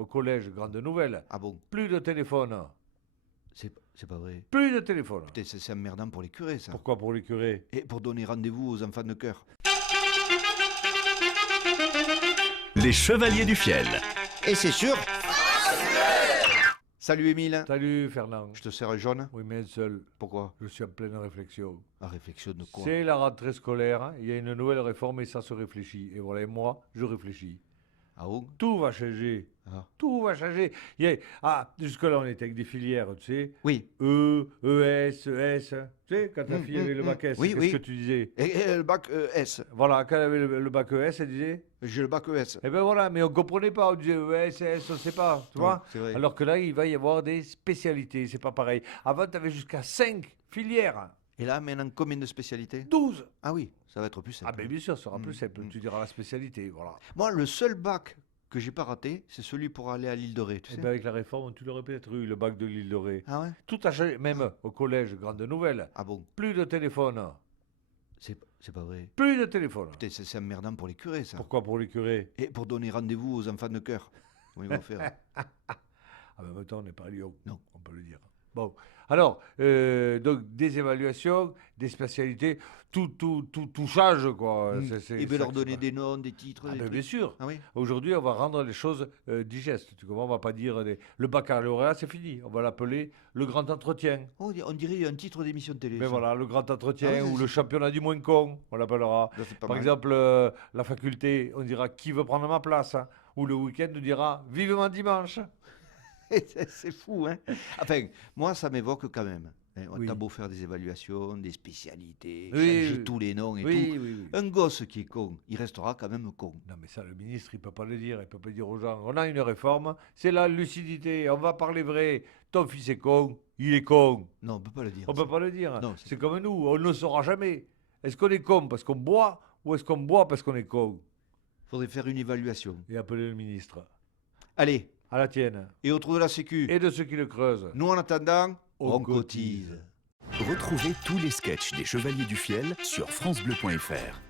au collège, grande nouvelle. Ah bon? Plus de téléphone. C'est pas vrai. Plus de téléphone. Putain, c'est emmerdant pour les curés, ça. Pourquoi pour les curés? Et pour donner rendez-vous aux enfants de cœur. Les Chevaliers du Fiel. Et c'est sûr. Salut Émile. Salut Fernand. Je te sers un jaune. Oui, mais un seul. Pourquoi? Je suis en pleine réflexion. La réflexion de quoi? C'est la rentrée scolaire, hein. Il y a une nouvelle réforme et ça se réfléchit. Et voilà, et moi, je réfléchis. Ah bon? Tout va changer. Ah. Tout va changer. Jusque-là, on était avec des filières, tu sais. Oui. ES, ES. Tu sais, quand ta fille avait le bac S, Oui, qu'est-ce oui. que tu disais? Et le bac S. Voilà, quand elle avait le bac ES, elle disait. J'ai le bac ES. Eh ben voilà, mais on ne comprenait pas. On disait ES, ES, on ne sait pas. Tu vois? C'est vrai. Alors que là, il va y avoir des spécialités. C'est pas pareil. Avant, tu avais jusqu'à 5 filières. Et là, maintenant, combien de spécialités? 12. Ah oui, ça va être plus simple. Ah ben bien sûr, ça sera plus simple. Tu diras la spécialité, voilà. Moi, le seul bac que j'ai pas raté, c'est celui pour aller à l'île de Ré, tu Et sais. ben avec la réforme, tu l'aurais peut-être eu, le bac de l'île de Ré. Ah ouais? Tout a changé, même au collège, grande nouvelle. Ah bon? Plus de téléphone. C'est pas vrai. Plus de téléphone. Putain, c'est emmerdant pour les curés, ça. Pourquoi pour les curés? Et pour donner rendez-vous aux enfants de cœur. Comment ils vont faire? Ah ben maintenant, on n'est pas à Lyon. Non. On peut le dire. Bon, alors, donc des évaluations, des spécialités, tout change, quoi. Ils veulent leur donner des noms, des titres, Ah des ben trucs. bien sûr. Ah oui? Aujourd'hui, on va rendre les choses digestes. Tu comprends? On va pas dire le baccalauréat, c'est fini. On va l'appeler le grand entretien. Oh, on dirait un titre d'émission de télé. Mais ça. voilà, le grand entretien Ah oui, ou c'est- le championnat du moins con, on l'appellera. Ça, c'est pas Par mal. exemple, la faculté, on dira qui veut prendre ma place, hein. Ou le week-end, on dira vivement dimanche. C'est fou, hein? Enfin, moi, ça m'évoque quand même. Hein, on Oui. t'a beau faire des évaluations, des spécialités, Oui, changer oui. tous les noms et Oui, tout. oui, oui. Un gosse qui est con, il restera quand même con. Non, mais ça, le ministre, il peut pas le dire. Il peut pas dire aux gens on a une réforme, c'est la lucidité, on va parler vrai. Ton fils est con, il est con. Non, on peut pas le dire. On peut pas le dire. Non, C'est comme nous, on ne le saura jamais. Est-ce qu'on est con parce qu'on boit ou est-ce qu'on boit parce qu'on est con? Faudrait faire une évaluation. Et appeler le ministre. Allez, À la tienne. et autour de la sécu. Et de ceux qui le creusent. Nous, en attendant, On on cotise. Retrouvez tous les sketchs des Chevaliers du Fiel sur francebleu.fr.